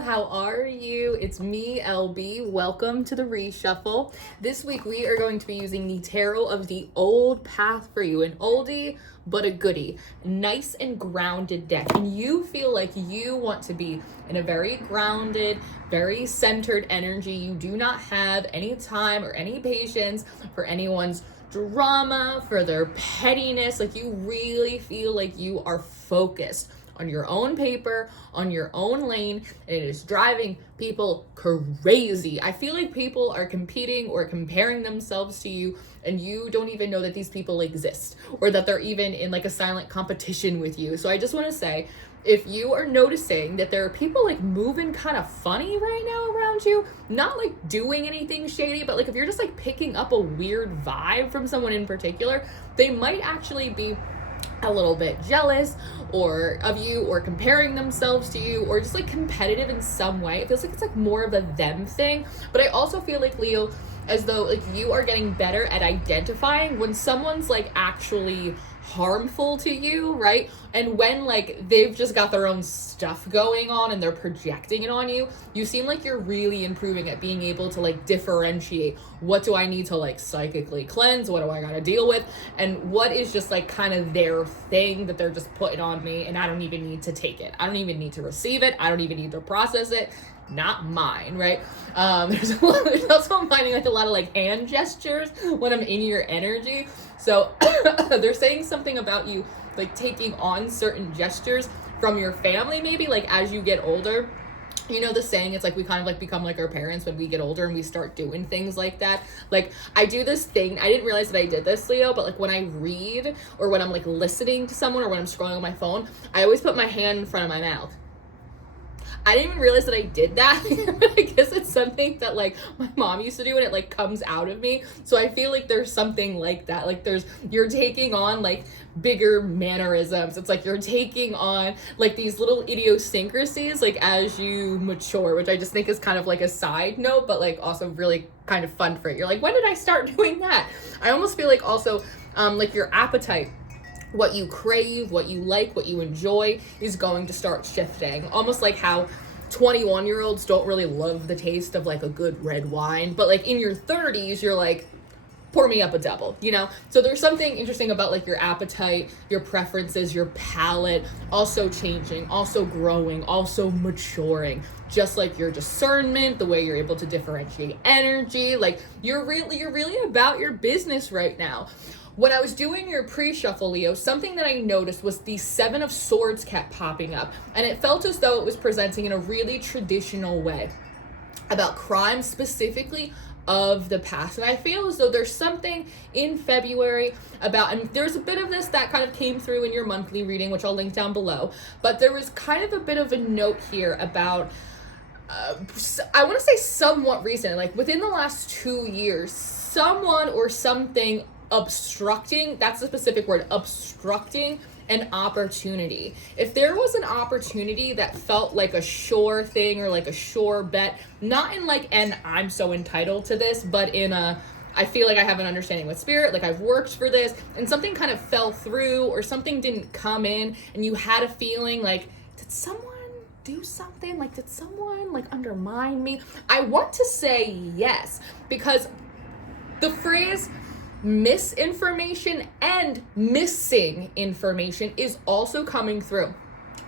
how are you? It's me, LB. Welcome to the Reshuffle. This week we are going to be using the Tarot of the Old Path for you, an oldie but a goodie. Nice and grounded deck. And you feel like you want to be in a very grounded, very centered energy. You do not have any time or any patience for anyone's drama, for their pettiness. Like, you really feel like you are focused on your own paper, on your own lane, and it is driving people crazy. I feel like people are competing or comparing themselves to you, and you don't even know that these people exist, or that they're even in like a silent competition with you. So I just want to say, if you are noticing that there are people like moving kind of funny right now around you, not like doing anything shady, but like if you're just like picking up a weird vibe from someone in particular, they might actually be a little bit jealous or of you, or comparing themselves to you, or just like competitive in some way. It feels like it's like more of a them thing. But I also feel like, Leo, as though like you are getting better at identifying when someone's like actually harmful to you, right? And when like they've just got their own stuff going on and they're projecting it on you. You seem like you're really improving at being able to like differentiate, what do I need to like psychically cleanse, what do I gotta deal with, and what is just like kind of their thing that they're just putting on me, and I don't even need to take it, I don't even need to receive it, I don't even need to process it. Not mine, right? There's also I'm finding like a lot of like hand gestures when I'm in your energy. So they're saying something about you like taking on certain gestures from your family, maybe like as you get older. You know the saying, it's like we kind of like become like our parents when we get older and we start doing things like that. Like, I do this thing, I didn't realize that I did this, Leo, but like when I read or when I'm like listening to someone or when I'm scrolling on my phone, I always put my hand in front of my mouth. I didn't even realize that I did that. I guess it's something that like my mom used to do and it like comes out of me. So I feel like there's something like that. Like you're taking on like bigger mannerisms. It's like you're taking on like these little idiosyncrasies like as you mature, which I just think is kind of like a side note, but like also really kind of fun for it. You're like, when did I start doing that? I almost feel like also like your appetite, what you crave, what you like, what you enjoy is going to start shifting. Almost like how 21-year-olds don't really love the taste of like a good red wine, but like in your 30s, you're like, pour me up a double, you know? So there's something interesting about like your appetite, your preferences, your palate also changing, also growing, also maturing. Just like your discernment, the way you're able to differentiate energy, like you're really about your business right now. When I was doing your pre-shuffle, Leo, something that I noticed was the Seven of Swords kept popping up, and it felt as though it was presenting in a really traditional way about crime, specifically of the past. And I feel as though there's something in February about, and there's a bit of this that kind of came through in your monthly reading, which I'll link down below, but there was kind of a bit of a note here about I want to say somewhat recent, like within the last 2 years, someone or something obstructing, that's the specific word, obstructing an opportunity. If there was an opportunity that felt like a sure thing or like a sure bet, not in like an I'm so entitled to this, but in a I feel like I have an understanding with spirit, like I've worked for this, and something kind of fell through or something didn't come in, and you had a feeling like, did someone do something? Like, did someone like undermine me? I want to say yes, because the phrase misinformation and missing information is also coming through.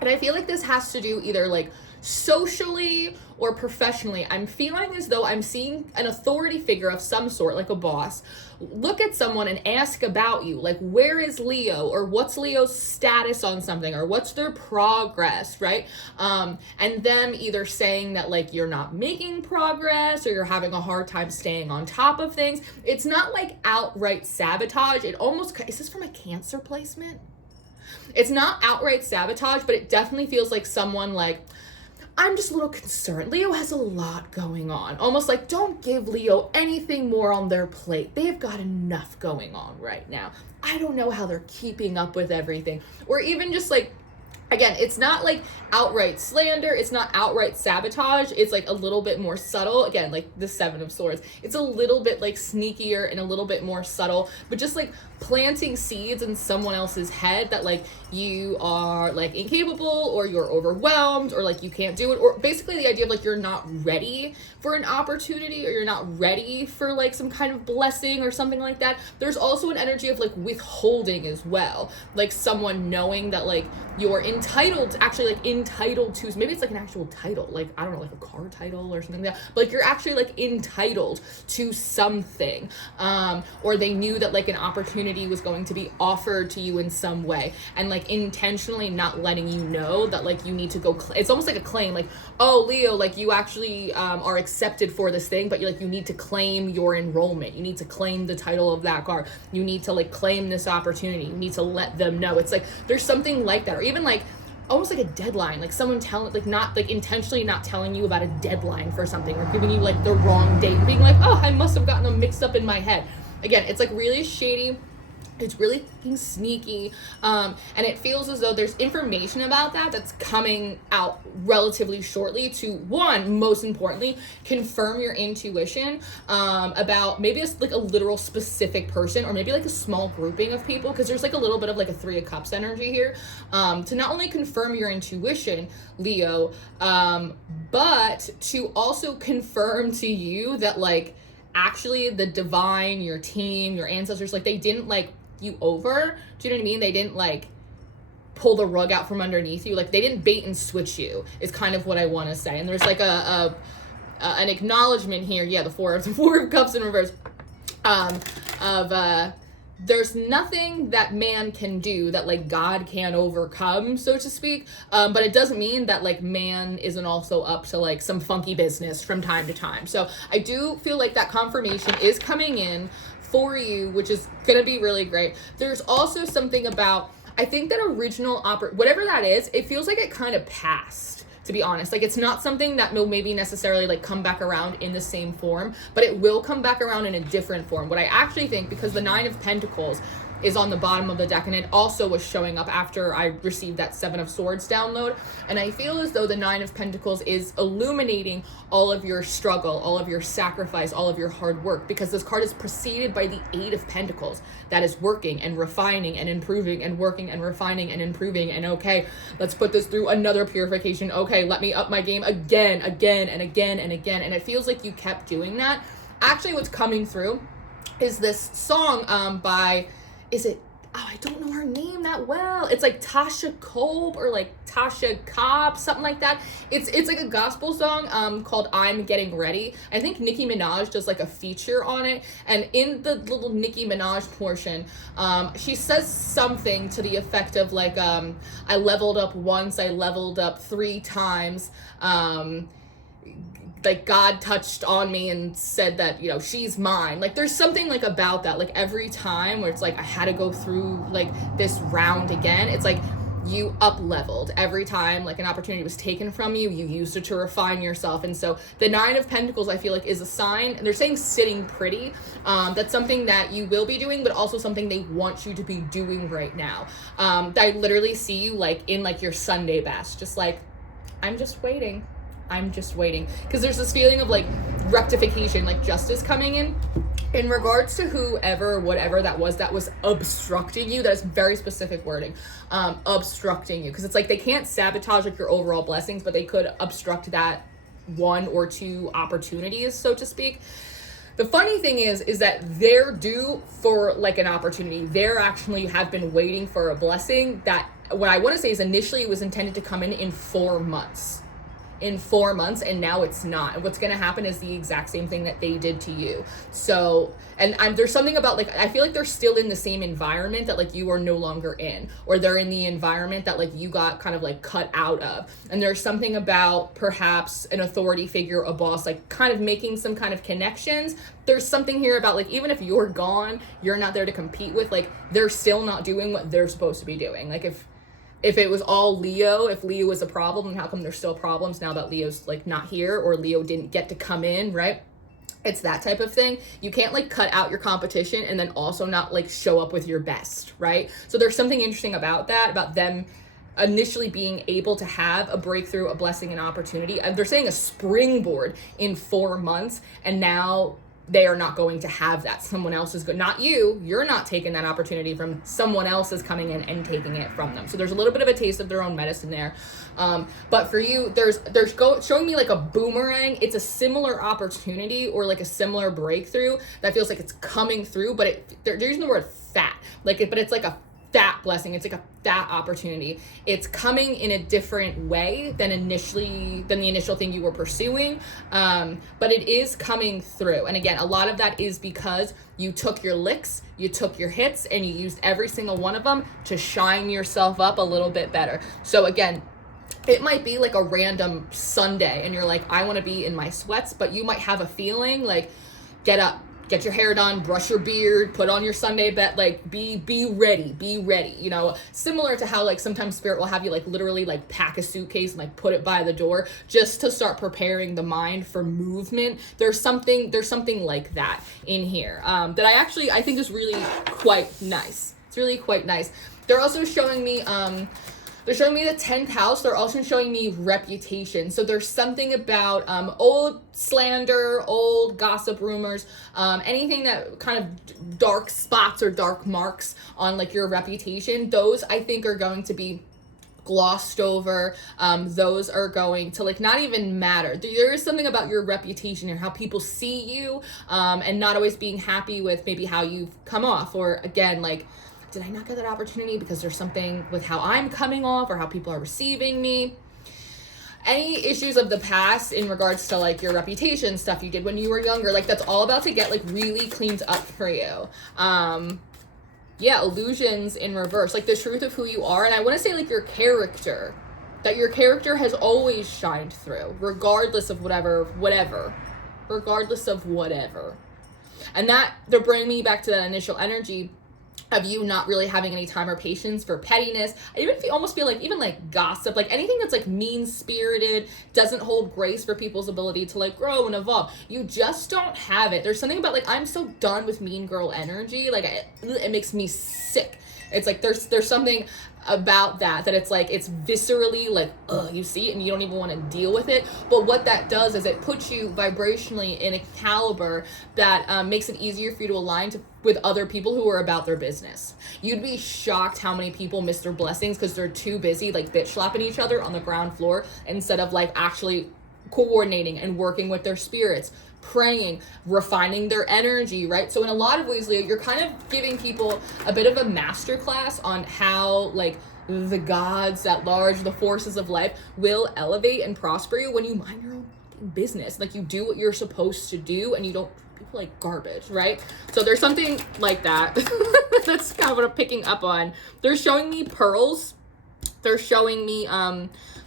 And I feel like this has to do either like socially or professionally. I'm feeling as though I'm seeing an authority figure of some sort, like a boss, look at someone and ask about you, like, where is Leo, or what's Leo's status on something, or what's their progress, right? And them either saying that like you're not making progress or you're having a hard time staying on top of things. It's not like outright sabotage. It almost, is this from a Cancer placement? It's not outright sabotage, but it definitely feels like someone like, I'm just a little concerned. Leo has a lot going on. Almost like, don't give Leo anything more on their plate. They've got enough going on right now. I don't know how they're keeping up with everything. Or even just like again, it's not like outright slander, it's not outright sabotage, it's like a little bit more subtle. Again, like the Seven of Swords, it's a little bit like sneakier and a little bit more subtle, but just like planting seeds in someone else's head that like you are like incapable, or you're overwhelmed, or like you can't do it, or basically the idea of like you're not ready for an opportunity, or you're not ready for like some kind of blessing or something like that. There's also an energy of like withholding as well, like someone knowing that like you're entitled, actually like entitled to, maybe it's like an actual title, like I don't know, like a car title or something like that, but like you're actually like entitled to something, or they knew that like an opportunity was going to be offered to you in some way, and like intentionally not letting you know that like you need to go it's almost like a claim, like, oh Leo, like you actually are accepted for this thing, but you like you need to claim your enrollment, you need to claim the title of that car, you need to like claim this opportunity, you need to let them know. It's like there's something like that, or even like almost like a deadline, like someone telling, like not like intentionally not telling you about a deadline for something, or giving you like the wrong date, being like, oh, I must have gotten them mixed up in my head. Again, it's like really shady, it's really fucking sneaky, and it feels as though there's information about that that's coming out relatively shortly to, one, most importantly, confirm your intuition about maybe it's like a literal specific person, or maybe like a small grouping of people, because there's like a little bit of like a Three of Cups energy here, to not only confirm your intuition, Leo, but to also confirm to you that like actually the divine, your team, your ancestors, like they didn't like you over. Do you know what I mean? They didn't like pull the rug out from underneath you. Like they didn't bait and switch you, is kind of what I want to say. And there's like an acknowledgement here. Yeah, the four of Cups in reverse, of there's nothing that man can do that like God can overcome, so to speak, but it doesn't mean that like man isn't also up to like some funky business from time to time. So I do feel like that confirmation is coming in for you, which is gonna be really great. There's also something about, I think that original whatever that is, it feels like it kind of passed, to be honest. Like it's not something that will maybe necessarily like come back around in the same form, but it will come back around in a different form. What I actually think, because the Nine of Pentacles is on the bottom of the deck, and it also was showing up after I received that Seven of Swords download, and I feel as though the Nine of Pentacles is illuminating all of your struggle, all of your sacrifice, all of your hard work, because this card is preceded by the Eight of Pentacles that is working and refining and improving and working and refining and improving, and okay, let's put this through another purification, okay, let me up my game again and again, and it feels like you kept doing that. Actually, what's coming through is this song by, is it, oh, I don't know her name that well. It's like Tasha Kolb or like Tasha Cobb, something like that. It's like a gospel song called I'm Getting Ready. I think Nicki Minaj does like a feature on it. And in the little Nicki Minaj portion, she says something to the effect of like, I leveled up once, I leveled up 3 times. Like God touched on me and said that, you know, she's mine. Like there's something like about that, like every time where it's like I had to go through like this round again, it's like you up leveled every time like an opportunity was taken from you, you used it to refine yourself. And so the Nine of Pentacles, I feel like, is a sign, and they're saying sitting pretty, that's something that you will be doing, but also something they want you to be doing right now. I literally see you like in like your Sunday best, just like, I'm just waiting, because there's this feeling of like rectification, like justice coming in regards to whoever, whatever that was obstructing you. That's very specific wording, obstructing you, because it's like they can't sabotage like your overall blessings, but they could obstruct that 1 or 2 opportunities, so to speak. The funny thing is that they're due for like an opportunity. They're actually have been waiting for a blessing that, what I want to say is, initially it was intended to come in 4 months. In 4 months, and now it's not. And what's going to happen is the exact same thing that they did to you. So, and there's something about like, I feel like they're still in the same environment that like you are no longer in, or they're in the environment that like you got kind of like cut out of. And there's something about perhaps an authority figure, a boss, like kind of making some kind of connections. There's something here about like, even if you're gone, you're not there to compete with, like they're still not doing what they're supposed to be doing. Like if it was all Leo, if Leo was a problem, then how come there's still problems now that Leo's like not here, or Leo didn't get to come in, right? It's that type of thing. You can't like cut out your competition and then also not like show up with your best, right? So there's something interesting about that, about them initially being able to have a breakthrough, a blessing, an opportunity. They're saying a springboard in 4 months, and now they are not going to have that. Someone else is good, not you. You're not taking that opportunity from someone else is coming in and taking it from them. So there's a little bit of a taste of their own medicine there. But for you, there's showing me like a boomerang. It's a similar opportunity or like a similar breakthrough that feels like it's coming through, but they're using the word fat, but it's like a fat blessing. It's like a fat opportunity. It's coming in a different way than the initial thing you were pursuing. But it is coming through. And again, a lot of that is because you took your licks, you took your hits, and you used every single one of them to shine yourself up a little bit better. So again, it might be like a random Sunday and you're like, I want to be in my sweats, but you might have a feeling like, get up, get your hair done, brush your beard, put on your Sunday best, like be ready, you know, similar to how like sometimes Spirit will have you like literally like pack a suitcase and like put it by the door just to start preparing the mind for movement. There's something like that in here that I think is really quite nice. It's really quite nice. They're also showing me they're showing me the 10th house. They're also showing me reputation. So there's something about old slander, old gossip, rumors, anything that kind of dark spots or dark marks on like your reputation. Those I think are going to be glossed over. Those are going to like not even matter. There is something about your reputation and how people see you, and not always being happy with maybe how you've come off, or again, like, did I not get that opportunity because there's something with how I'm coming off or how people are receiving me? Any issues of the past in regards to like your reputation, stuff you did when you were younger, like that's all about to get like really cleaned up for you. Yeah, illusions in reverse, like the truth of who you are. And I want to say like your character, that your character has always shined through, regardless of whatever. And that, they're bringing me back to that initial energy of you not really having any time or patience for pettiness. I even almost feel like even like gossip, like anything that's like mean-spirited, doesn't hold grace for people's ability to like grow and evolve. You just don't have it. There's something about like, I'm so done with mean girl energy. Like it makes me sick. It's like there's something about that it's like it's viscerally like, you see it and you don't even want to deal with it. But what that does is it puts you vibrationally in a caliber that makes it easier for you to align with other people who are about their business. You'd be shocked how many people miss their blessings because they're too busy like bitch slapping each other on the ground floor instead of like actually coordinating and working with their spirits, praying, refining their energy, right? So in a lot of ways, Leo, you're kind of giving people a bit of a masterclass on how like the gods at large, the forces of life will elevate and prosper you when you mind your own business. Like you do what you're supposed to do and you don't treat people like garbage, right? So there's something like that. That's kind of what I'm picking up on. They're showing me pearls. They're showing me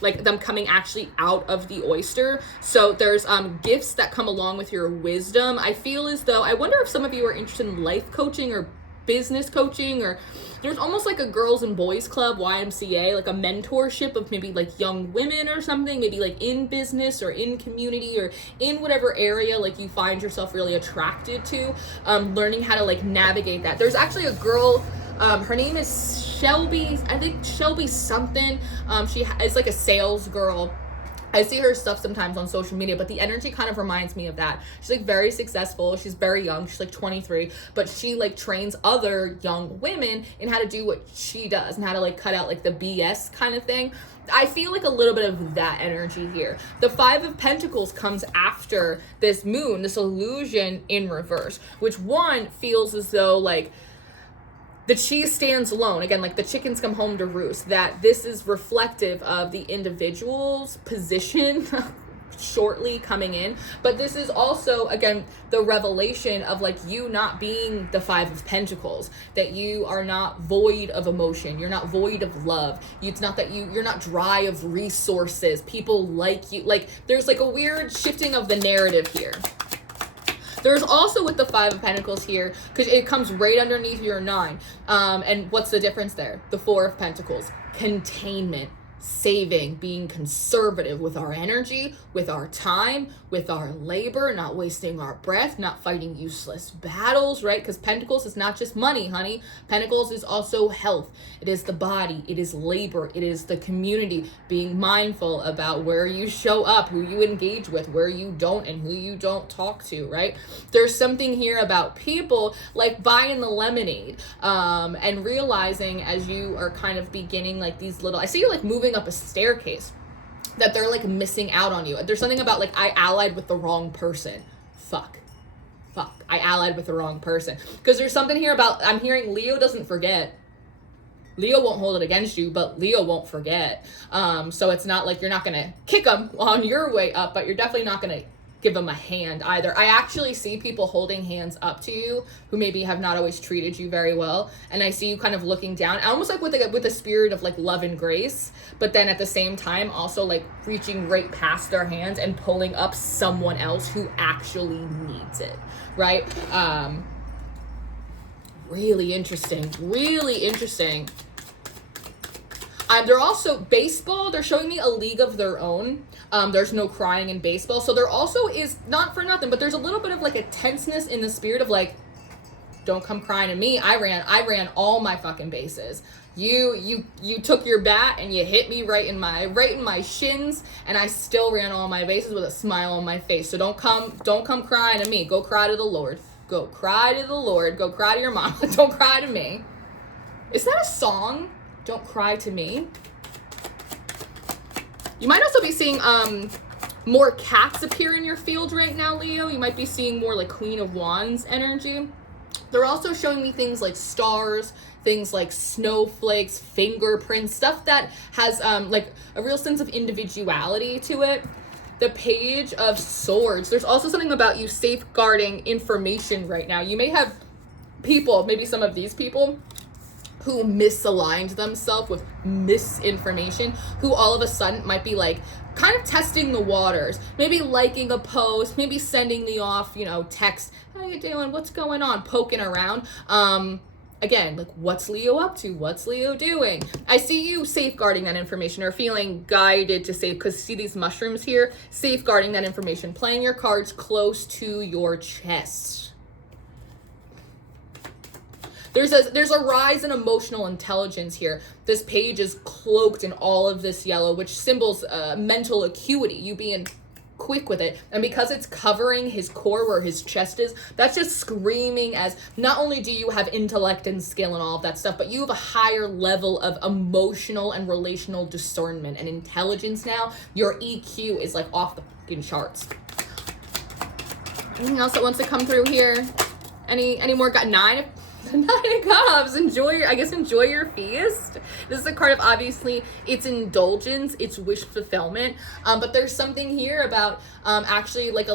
like them coming actually out of the oyster. So there's gifts that come along with your wisdom. I feel as though, I wonder if some of you are interested in life coaching or business coaching, or there's almost like a girls and boys club, YMCA, like a mentorship of maybe like young women or something, maybe like in business or in community or in whatever area like you find yourself really attracted to, learning how to like navigate that. There's actually a girl, her name is Shelby, I think Shelby something. She is like a sales girl. I see her stuff sometimes on social media, but the energy kind of reminds me of that. She's like very successful. She's very young. She's like 23, but she like trains other young women in how to do what she does and how to like cut out like the BS kind of thing. I feel like a little bit of that energy here. The 5 of Pentacles comes after this moon, this illusion in reverse, which one feels as though like the cheese stands alone. Again, like the chickens come home to roost, that this is reflective of the individual's position shortly coming in. But this is also, again, the revelation of like you not being the 5 of Pentacles, that you are not void of emotion. You're not void of love. It's not that you're not dry of resources. People like you. Like there's like a weird shifting of the narrative here. There's also with the 5 of Pentacles here, because it comes right underneath your 9. And what's the difference there? The 4 of Pentacles, containment, saving, being conservative with our energy, with our time, with our labor, not wasting our breath, not fighting useless battles, right? Because Pentacles is not just money, honey. Pentacles is also health. It is the body. It is labor. It is the community. Being mindful about where you show up, who you engage with, where you don't, and who you don't talk to, right? There's something here about people like buying the lemonade, and realizing as you are kind of beginning like these little, I see you like moving up a staircase, that they're like missing out on you. There's something about like, I allied with the wrong person. Fuck, I allied with the wrong person. Because there's something here about, I'm hearing Leo doesn't forget. Leo won't hold it against you, but Leo won't forget. So it's not like you're not gonna kick them on your way up, but you're definitely not gonna give them a hand either. I actually see people holding hands up to you who maybe have not always treated you very well, and I see you kind of looking down, almost like with a spirit of like love and grace, but then at the same time also like reaching right past their hands and pulling up someone else who actually needs it, right? Really interesting. They're also baseball. They're showing me a league of their own. There's no crying in baseball. So there also is, not for nothing, but there's a little bit of like a tenseness in the spirit of like, don't come crying to me. I ran all my fucking bases. You took your bat and you hit me right in my shins, and I still ran all my bases with a smile on my face. So don't come crying to me. Go cry to the Lord. Go cry to the Lord. Go cry to your mom. Don't cry to me. Is that a song? Don't cry to me. You might also be seeing more cats appear in your field right now, Leo. You might be seeing more like Queen of Wands energy. They're also showing me things like stars, things like snowflakes, fingerprints, stuff that has like a real sense of individuality to it. The Page of Swords. There's also something about you safeguarding information right now. You may have people, maybe some of these people, who misaligned themselves with misinformation, who all of a sudden might be like kind of testing the waters, maybe liking a post, maybe sending me off, text, how you doing, what's going on, poking around. Again, like, what's Leo up to? What's Leo doing? I see you safeguarding that information or feeling guided to save, because see these mushrooms here? Safeguarding that information, playing your cards close to your chest. There's a rise in emotional intelligence here. This page is cloaked in all of this yellow, which symbols mental acuity, you being quick with it. And because it's covering his core where his chest is, that's just screaming as not only do you have intellect and skill and all of that stuff, but you have a higher level of emotional and relational discernment and intelligence now. Your EQ is like off the fucking charts. Anything else that wants to come through here? Any more? Got Nine of Cups. Enjoy your feast. This is a card of, obviously, it's indulgence, it's wish fulfillment. But there's something here about actually like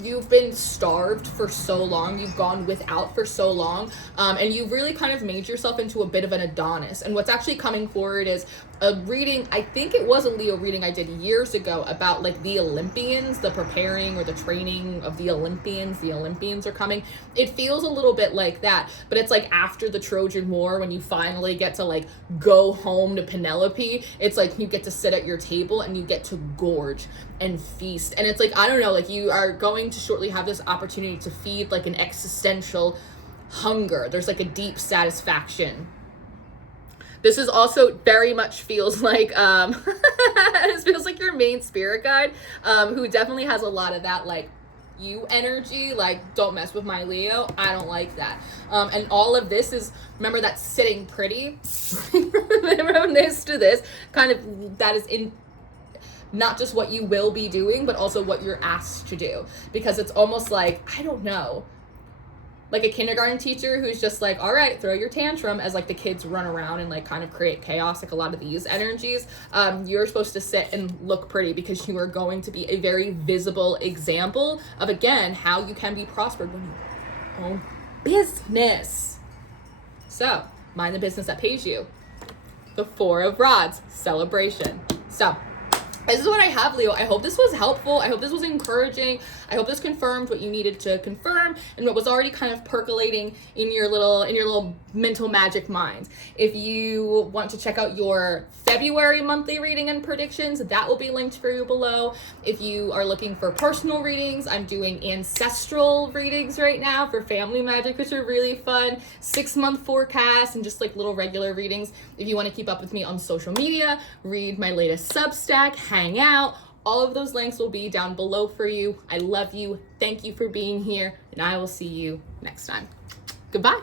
you've been starved for so long, you've gone without for so long, and you've really kind of made yourself into a bit of an Adonis. And what's actually coming forward is a reading, I think it was a Leo reading I did years ago about like the Olympians, the preparing or the training of the Olympians. The Olympians are coming. It feels a little bit like that, but it's like after the Trojan War, when you finally get to like go home to Penelope, it's like you get to sit at your table and you get to gorge and feast. And it's like, I don't know, like you are going to shortly have this opportunity to feed like an existential hunger. There's like a deep satisfaction. This is also very much feels like this feels like your main spirit guide, who definitely has a lot of that like you energy, like don't mess with my Leo, I don't like that. And all of this is, remember that sitting pretty from this to this kind of, that is in not just what you will be doing, but also what you're asked to do, because it's almost like, I don't know, like a kindergarten teacher who's just like, all right, throw your tantrum, as like the kids run around and like kind of create chaos, like a lot of these energies. You're supposed to sit and look pretty because you are going to be a very visible example of, again, how you can be prospered when you own business. So mind the business that pays you. The Four of Rods, celebration. So this is what I have, Leo. I hope this was helpful. I hope this was encouraging. I hope this confirmed what you needed to confirm and what was already kind of percolating in your little mental magic mind. If you want to check out your February monthly reading and predictions, that will be linked for you below. If you are looking for personal readings, I'm doing ancestral readings right now for family magic, which are really fun. 6-month forecasts and just like little regular readings. If you want to keep up with me on social media, read my latest Substack, hang out, all of those links will be down below for you. I love you. Thank you for being here, and I will see you next time. Goodbye.